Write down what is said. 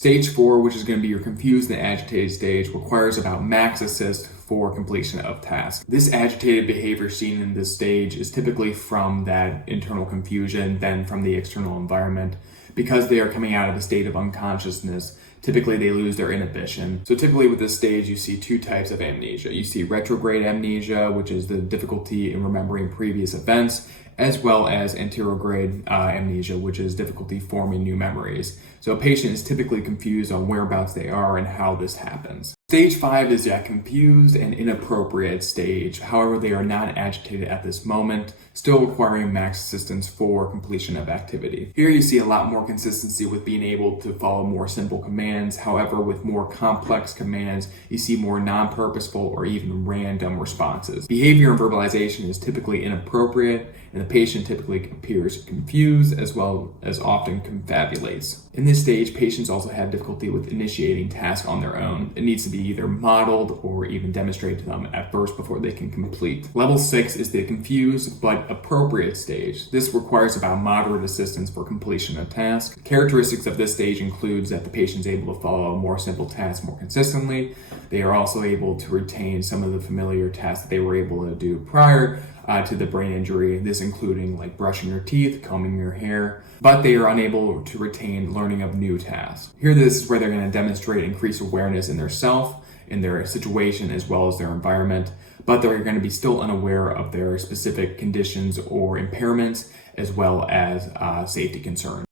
Stage 4, which is going to be your confused and agitated stage, requires about max assist for completion of tasks. This agitated behavior seen in this stage is typically from that internal confusion, then from the external environment. Because they are coming out of a state of unconsciousness, typically they lose their inhibition. So typically with this stage, you see two types of amnesia. You see retrograde amnesia, which is the difficulty in remembering previous events, as well as anterograde amnesia, which is difficulty forming new memories. So a patient is typically confused on whereabouts they are and how this happens. Stage 5 is that confused and inappropriate stage. However, they are not agitated at this moment, still requiring max assistance for completion of activity. Here you see a lot more consistency with being able to follow more simple commands. However, with more complex commands, you see more non-purposeful or even random responses. Behavior and verbalization is typically inappropriate, and the patient typically appears confused as well as often confabulates. In this stage, patients also have difficulty with initiating tasks on their own. It needs to be either modeled or even demonstrated to them at first before they can complete. Level 6 is the confused but appropriate stage. This requires about moderate assistance for completion of tasks. Characteristics of this stage includes that the patient is able to follow more simple tasks more consistently. They are also able to retain some of the familiar tasks that they were able to do prior to the brain injury, this including like brushing your teeth, combing your hair, but they are unable to retain learning of new tasks. Here, this is where they're going to demonstrate increased awareness in their self, in their situation, as well as their environment, but they're going to be still unaware of their specific conditions or impairments, as well as safety concerns.